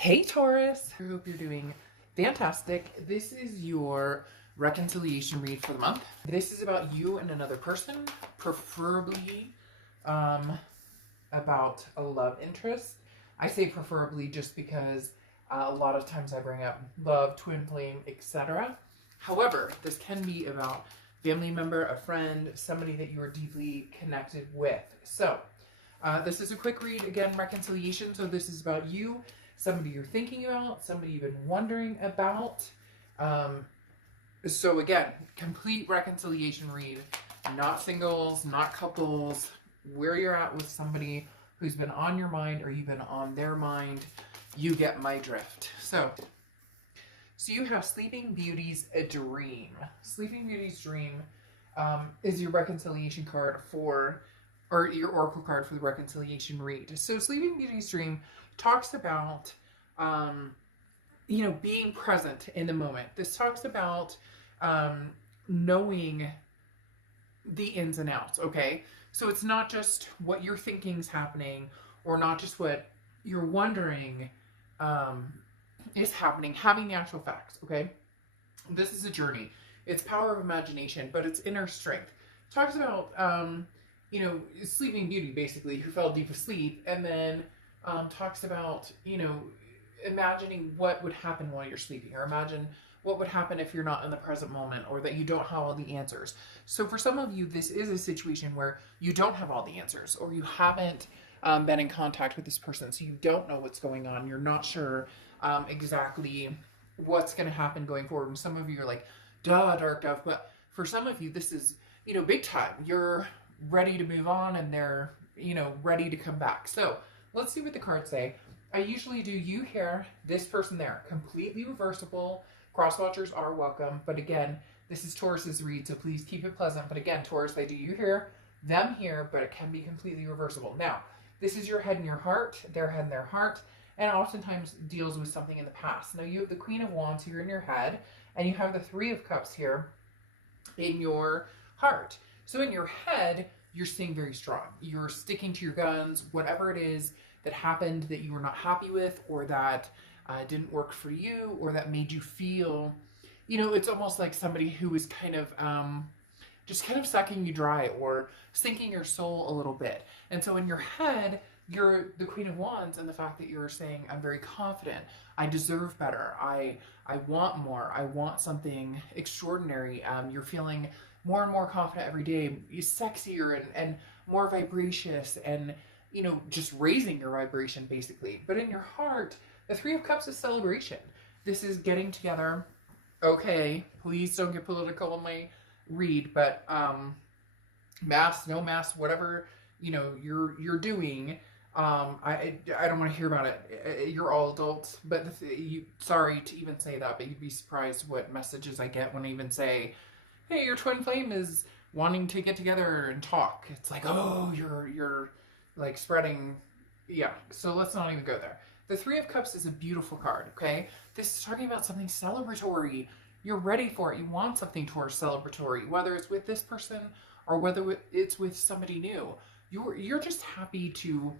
Hey Taurus, I hope you're doing fantastic. This is your reconciliation read for the month. This is about you and another person, preferably about a love interest. I say preferably just because a lot of times I bring up love, twin flame, etc. However, this can be about family member, a friend, somebody that you are deeply connected with. So this is a quick read, again, reconciliation. So this is about you, somebody you're thinking about, somebody you've been wondering about. So again, complete reconciliation read, not singles, not couples, where you're at with somebody who's been on your mind or you've been on their mind. You get my drift. So you have Sleeping Beauty's a Dream. Sleeping Beauty's Dream is your reconciliation card for, or your oracle card for the reconciliation read. So Sleeping Beauty's Dream talks about, being present in the moment. This talks about knowing the ins and outs, okay? So it's not just what you're thinking is happening or not just what you're wondering is happening, having the actual facts, okay? This is a journey. It's power of imagination, but it's inner strength. It talks about, Sleeping Beauty, basically, who fell deep asleep, and then talks about, imagining what would happen while you're sleeping, or imagine what would happen if you're not in the present moment, or that you don't have all the answers. So for some of you, this is a situation where you don't have all the answers, or you haven't been in contact with this person, so you don't know what's going on. You're not sure exactly what's going to happen going forward. And some of you are like, duh, dark dove. But for some of you, this is, big time. You're ready to move on, and they're, ready to come back. So let's see what the cards say. I usually do you here, this person there. Completely reversible. Cross-watchers are welcome. But again, this is Taurus's read, so please keep it pleasant. But again, Taurus, they do you here, them here, but it can be completely reversible. Now, this is your head and your heart, their head and their heart, and oftentimes deals with something in the past. Now, you have the Queen of Wands here in your head, and you have the Three of Cups here in your heart. So in your head, you're staying very strong. You're sticking to your guns, whatever it is that happened that you were not happy with, or that didn't work for you, or that made you feel, it's almost like somebody who is kind of just kind of sucking you dry or sinking your soul a little bit. And so in your head, you're the Queen of Wands, and the fact that you're saying, I'm very confident, I deserve better, I want more, I want something extraordinary. You're feeling more and more confident every day, you're sexier and more vivacious, and just raising your vibration basically. But in your heart, the Three of Cups is celebration. This is getting together. Okay, please don't get political in my read, but mass, no mass, whatever you're doing, I don't want to hear about it. You're all adults, but sorry to even say that, but you'd be surprised what messages I get when I even say, hey, your twin flame is wanting to get together and talk. It's like, oh, you're like spreading. Yeah, so let's not even go there. The Three of Cups is a beautiful card, okay? This is talking about something celebratory. You're ready for it. You want something towards celebratory, whether it's with this person or whether it's with somebody new. You're just happy to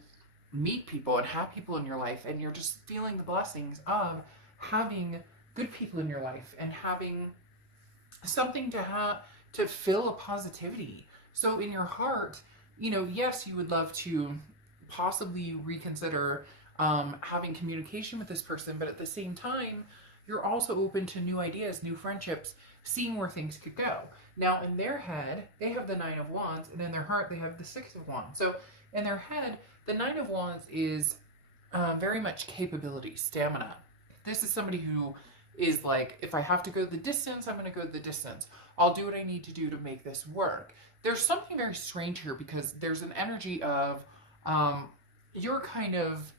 meet people and have people in your life, and you're just feeling the blessings of having good people in your life and having something to fill a positivity. So in your heart, yes, you would love to possibly reconsider having communication with this person, but at the same time, you're also open to new ideas, new friendships, seeing where things could go. Now, in their head, they have the Nine of Wands, and in their heart, they have the Six of Wands. So in their head, the Nine of Wands is very much capability, stamina. This is somebody who is like, if I have to go the distance, I'm going to go the distance. I'll do what I need to do to make this work. There's something very strange here, because there's an energy of you're kind of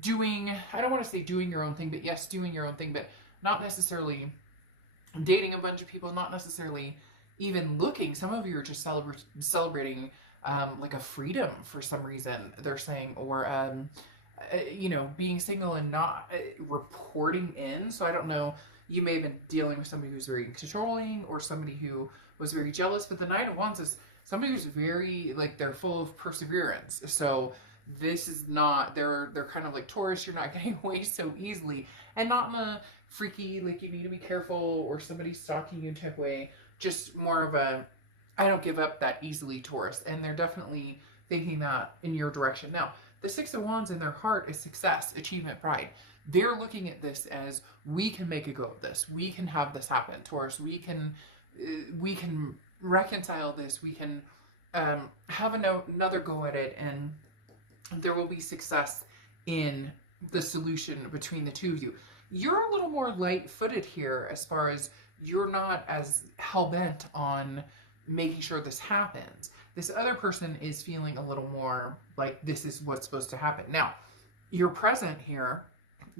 doing, I don't want to say doing your own thing, but yes, doing your own thing, but not necessarily dating a bunch of people, not necessarily even looking. Some of you are just celebrating like a freedom for some reason, they're saying, or being single and not reporting in. So I don't know, you may have been dealing with somebody who's very controlling, or somebody who was very jealous. But the Nine of Wands is somebody who's very, like, they're full of perseverance. So this is not, they're kind of like, Taurus, you're not getting away so easily. And not in a freaky, like you need to be careful or somebody's stalking you type way. Just more of a, I don't give up that easily, Taurus. And they're definitely thinking that in your direction. Now, the Six of Wands in their heart is success, achievement, pride. They're looking at this as, we can make a go of this. We can have this happen, Taurus. We can reconcile this. We can have another go at it, and there will be success in the solution between the two of you. You're a little more light-footed here as far as you're not as hell-bent on making sure this happens. This other person is feeling a little more like this is what's supposed to happen. Now, you're present here.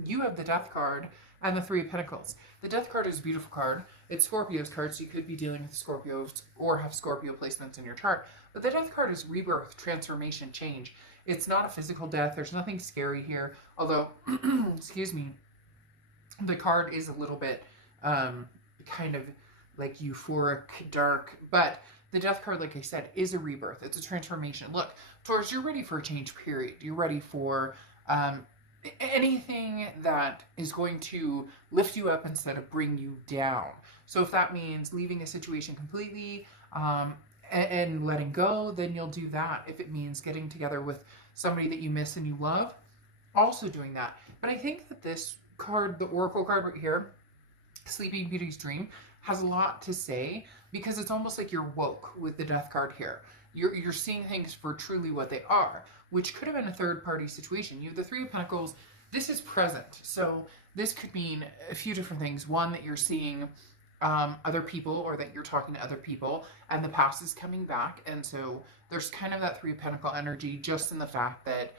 You have the Death card and the Three of Pentacles. The Death card is a beautiful card. It's Scorpio's card, so you could be dealing with Scorpios or have Scorpio placements in your chart. But the Death card is rebirth, transformation, change. It's not a physical death. There's nothing scary here. Although, excuse me, the card is a little bit kind of like euphoric, dark. But the Death card, like I said, is a rebirth. It's a transformation. Look, Taurus, you're ready for a change period. You're ready for anything that is going to lift you up instead of bring you down. So if that means leaving a situation completely and letting go, then you'll do that. If it means getting together with somebody that you miss and you love, also doing that. But I think that this card, the Oracle card right here, Sleeping Beauty's Dream, has a lot to say because it's almost like you're woke with the Death card here. You're seeing things for truly what they are, which could have been a third-party situation. You have the Three of Pentacles. This is present. So this could mean a few different things. One, that you're seeing other people, or that you're talking to other people, and the past is coming back. And so there's kind of that Three of Pentacles energy just in the fact that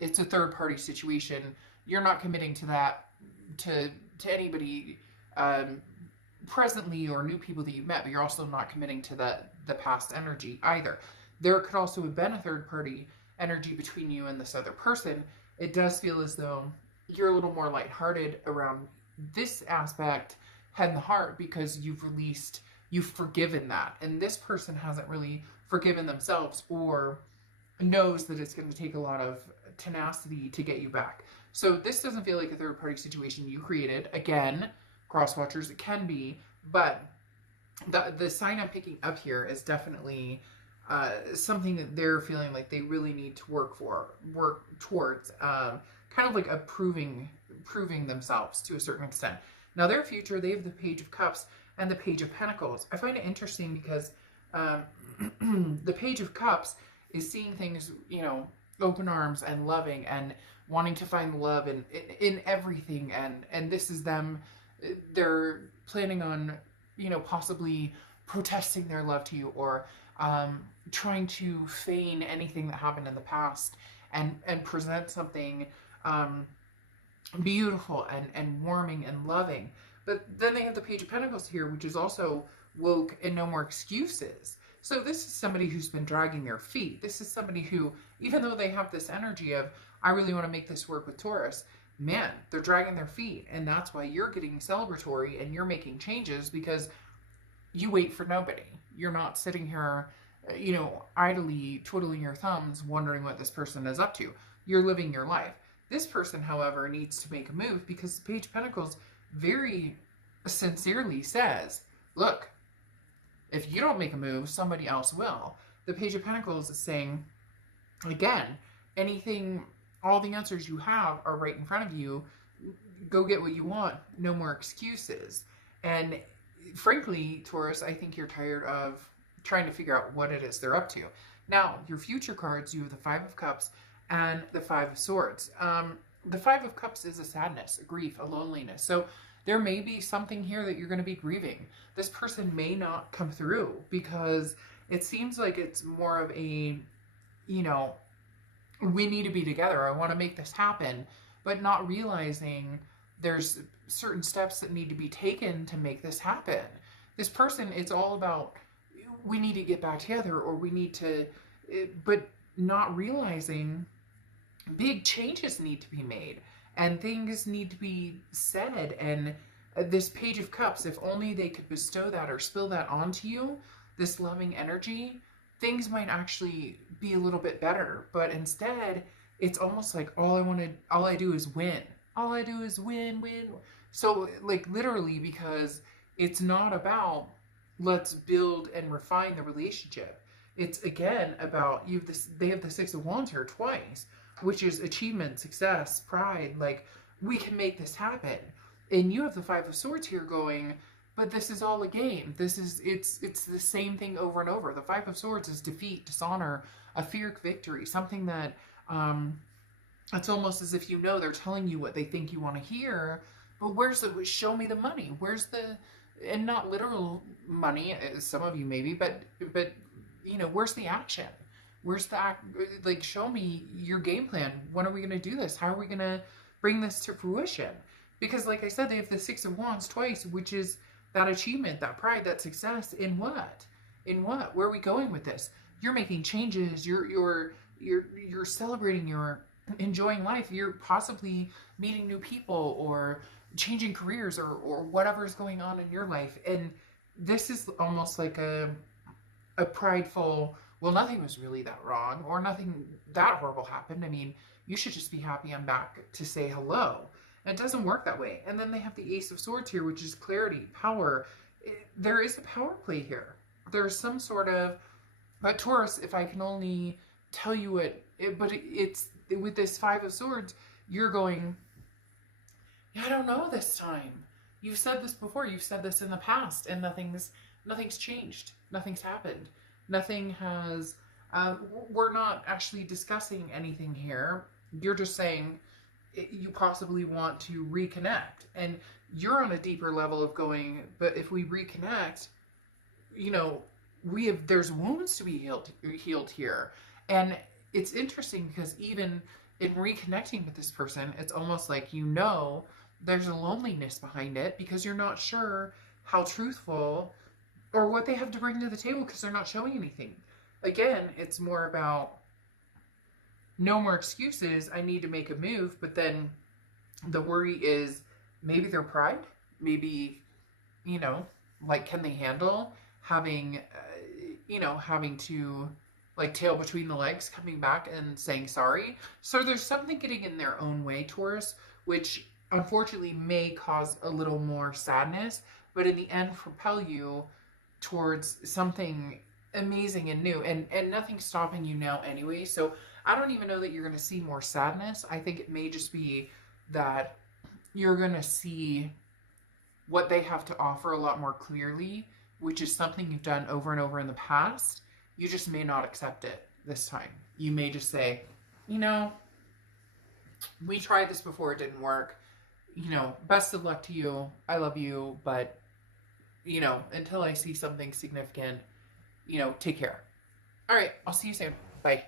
it's a third-party situation. You're not committing to that, to anybody presently or new people that you've met, but you're also not committing to the past energy either. There could also have been a third-party energy between you and this other person. It does feel as though you're a little more lighthearted around this aspect, head and heart, because you've forgiven that. And this person hasn't really forgiven themselves or knows that it's going to take a lot of tenacity to get you back. So this doesn't feel like a third-party situation you created. Again, cross-watchers, it can be, but the sign I'm picking up here is definitely something that they're feeling like they really need to work towards, kind of like proving themselves to a certain extent. Now, their future, they have the Page of Cups and the Page of Pentacles. I find it interesting because the Page of Cups is seeing things, open arms and loving and wanting to find love in everything. And this is them, they're planning on, possibly protesting their love to you, or trying to feign anything that happened in the past and present something beautiful and warming and loving. But then they have the Page of Pentacles here, which is also woke and no more excuses. So this is somebody who's been dragging their feet. This is somebody who, even though they have this energy of, I really want to make this work with Taurus, man, they're dragging their feet. And that's why you're getting celebratory and you're making changes, because you wait for nobody. You're not sitting here, idly twiddling your thumbs, wondering what this person is up to. You're living your life. This person, however, needs to make a move, because the Page of Pentacles very sincerely says, look, if you don't make a move, somebody else will. The Page of Pentacles is saying, again, all the answers you have are right in front of you. Go get what you want. No more excuses. And frankly, Taurus, I think you're tired of trying to figure out what it is they're up to. Now, your future cards, you have the Five of Cups and the Five of Swords. The Five of Cups is a sadness, a grief, a loneliness. So there may be something here that you're going to be grieving. This person may not come through because it seems like it's more of a, we need to be together. I want to make this happen, but not realizing there's certain steps that need to be taken to make this happen. This person, it's all about, we need to get back together, or we need to, but not realizing big changes need to be made and things need to be said. And this Page of Cups, if only they could bestow that or spill that onto you, this loving energy, things might actually be a little bit better. But instead, it's almost like all I do is win. All I do is win, win. So, like, literally, because it's not about let's build and refine the relationship. It's again about you have this, they have the Six of Wands here twice, which is achievement, success, pride. Like, we can make this happen. And you have the Five of Swords here going, but this is all a game. It's the same thing over and over. The Five of Swords is defeat, dishonor, a feared victory, something that it's almost as if they're telling you what they think you want to hear, but show me the money. Where's the, and not literal money, some of you maybe, but where's the action? Where's the like, show me your game plan. When are we going to do this? How are we going to bring this to fruition? Because like I said, they have the Six of Wands twice, which is that achievement, that pride, that success. In what? In what? Where are we going with this? You're making changes. You're celebrating. You're enjoying life. You're possibly meeting new people or changing careers or whatever's going on in your life. And this is almost like a prideful, well, nothing was really that wrong or nothing that horrible happened. I mean, you should just be happy I'm back to say hello. And it doesn't work that way. And then they have the Ace of Swords here, which is clarity, power. There is a power play here. There's some sort of, but Taurus, if I can only tell you it's with this Five of Swords, you're going, I don't know this time. You've said this before. You've said this in the past, and nothing's changed. Nothing's happened. Nothing has, we're not actually discussing anything here. You're just saying you possibly want to reconnect. And you're on a deeper level of going, but if we reconnect, there's wounds to be healed here. And it's interesting because even in reconnecting with this person, it's almost like, there's a loneliness behind it because you're not sure how truthful or what they have to bring to the table because they're not showing anything. Again, it's more about no more excuses. I need to make a move. But then the worry is maybe their pride, maybe, can they handle having, having to like tail between the legs, coming back and saying sorry. So there's something getting in their own way, Taurus, which unfortunately may cause a little more sadness, but in the end propel you towards something amazing and new, and nothing's stopping you now anyway. So I don't even know that you're going to see more sadness. I think it may just be that you're going to see what they have to offer a lot more clearly, which is something you've done over and over in the past. You just may not accept it this time. You may just say, we tried this before, it didn't work. Best of luck to you. I love you, but, until I see something significant, take care. All right, I'll see you soon. Bye.